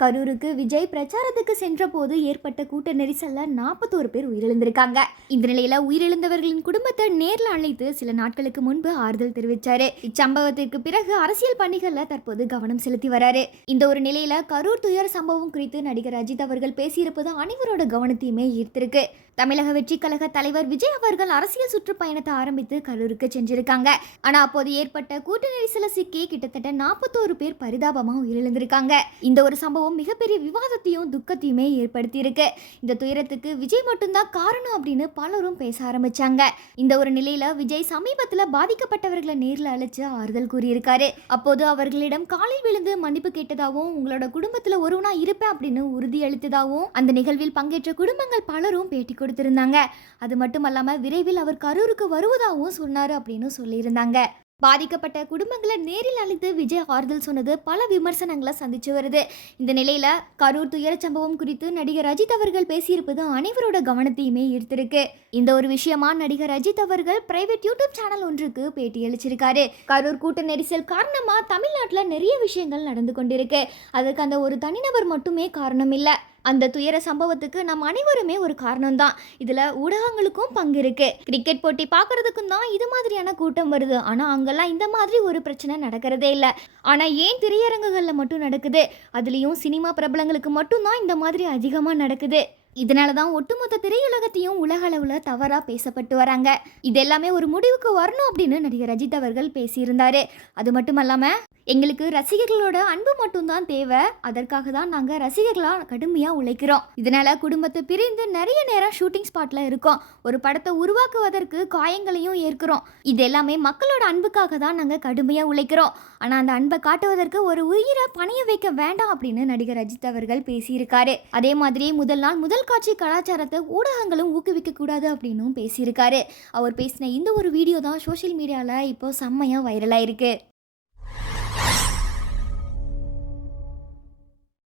கரூருக்கு விஜய் பிரச்சாரத்துக்கு சென்ற போது ஏற்பட்ட கூட்ட நெரிசல்ல 41 பேர் உயிரிழந்திருக்காங்க. இந்த நிலையில உயிரிழந்தவர்களின் குடும்பத்தை நேர்ல அழைத்து சில நாட்களுக்கு முன்பு ஆறுதல் தெரிவிச்சாரு. இச்சம்பவத்திற்கு பிறகு அரசியல் பணிகள்ல தற்போது கவனம் செலுத்தி வராரு. இந்த ஒரு நிலையில கரூர் துயர சம்பவம் குறித்து நடிகர் அஜித் அவர்கள் பேசியிருப்பது அனைவரோட கவனத்தையுமே ஈர்த்திருக்கு. தமிழக வெற்றி கழக தலைவர் விஜய் அவர்கள் அரசியல் சுற்றுப்பயணத்தை ஆரம்பித்து கரூருக்கு சென்றிருக்காங்க. ஆனா அப்போது ஏற்பட்ட கூட்ட நெரிசல சிக்கி கிட்டத்தட்ட 41 பேர் பரிதாபமா உயிரிழந்திருக்காங்க. இந்த ஒரு சம்பவம் மிகப்பெரிய விவாதத்தையும் துக்கத்தையுமே ஏற்படுத்தி இருக்கு. இந்த துயரத்துக்கு விஜய் மட்டும்தான் காரணம் அப்படின்னு பலரும் பேச ஆரம்பிச்சாங்க. இந்த ஒரு நிலையில விஜய் சமீபத்துல பாதிக்கப்பட்டவர்களை நேர்ல அழைச்சு ஆறுதல் கூறியிருக்காரு. அப்போது அவர்களிடம் காலில் விழுந்து மன்னிப்பு கேட்டதாகவும் உங்களோட குடும்பத்துல ஒருவனா இருப்பேன் அப்படின்னு உறுதி அளித்ததாகவும் அந்த நிகழ்வில் பங்கேற்ற குடும்பங்கள் பலரும் பேட்டி கொடுத்திருந்தாங்க. அது மட்டுமல்லாம விரைவில் அவர் கரூருக்கு வருவதாகவும் சொன்னாரு அப்படின்னு சொல்லியிருந்தாங்க. பாதிக்கப்பட்ட குடும்பங்களை நேரில் அழைத்து விஜய் ஆறுதல் சொன்னது பல விமர்சனங்களை சந்திச்சு வருது. இந்த நிலையில கரூர் துயர சம்பவம் குறித்து நடிகர் அஜித் அவர்கள் பேசியிருப்பது அனைவரோட கவனத்தையுமே ஈர்த்திருக்கு. இந்த ஒரு விஷயமா நடிகர் அஜித் அவர்கள் பிரைவேட் யூடியூப் சேனல் ஒன்றுக்கு பேட்டி அளிச்சிருக்காரு. கரூர் கூட்ட நெரிசல் காரணமா தமிழ்நாட்டில் நிறைய விஷயங்கள் நடந்து கொண்டிருக்கு. அதுக்கு அந்த ஒரு தனிநபர் மட்டுமே காரணம் இல்லை. அந்த துயர சம்பவத்துக்கு நம்ம அனைவருமே ஒரு காரணம் தான். இதுல ஊடகங்களுக்கும் பங்கு இருக்கு. கிரிக்கெட் போட்டி பார்க்கறதுக்கும் தான் இது மாதிரியான கூட்டம் வருது. ஆனா அங்கெல்லாம் இந்த மாதிரி ஒரு பிரச்சனை நடக்கிறதே இல்லை. ஆனா ஏன் திரையரங்குகள்ல மட்டும் நடக்குது? அதுலயும் சினிமா பிரபலங்களுக்கு மட்டும்தான் இந்த மாதிரி அதிகமா நடக்குது. இதனால தான் ஒட்டுமொத்த திரையுலகத்தையும் உலக அளவில் தவறாக பேசப்பட்டு வராங்க. இது எல்லாமே ஒரு முடிவுக்கு வரணும் அப்படின்னு நடிகர் அஜித் அவர்கள் பேசியிருந்தாரு. அது மட்டும் இல்லாமல் எங்களுக்கு ரசிகர்களோட அன்பு மட்டும்தான் தேவை. அதற்காக தான் நாங்கள் ரசிகர்களாக கடுமையாக உழைக்கிறோம். இதனால குடும்பத்தை பிரிந்து நிறைய நேரம் ஷூட்டிங் ஸ்பாட்டில் இருக்கோம். ஒரு படத்தை உருவாக்குவதற்கு காயங்களையும் ஏற்கிறோம். இது எல்லாமே மக்களோட அன்புக்காக தான் நாங்கள் கடுமையாக உழைக்கிறோம். ஆனால் அந்த அன்பை காட்டுவதற்கு ஒரு உயிரை பணிய வைக்க வேண்டாம் அப்படின்னு நடிகர் அஜித் அவர்கள் பேசியிருக்காரு. அதே மாதிரி முதல் நாள் முதல் காட்சி கலாச்சாரத்தை ஊடகங்களும் ஊக்குவிக்க கூடாது அப்படின்னும் பேசியிருக்காரு. அவர் பேசின இந்த ஒரு வீடியோ தான் சோஷியல் மீடியாவில் இப்போ செம்மையாக வைரலாக இருக்கு.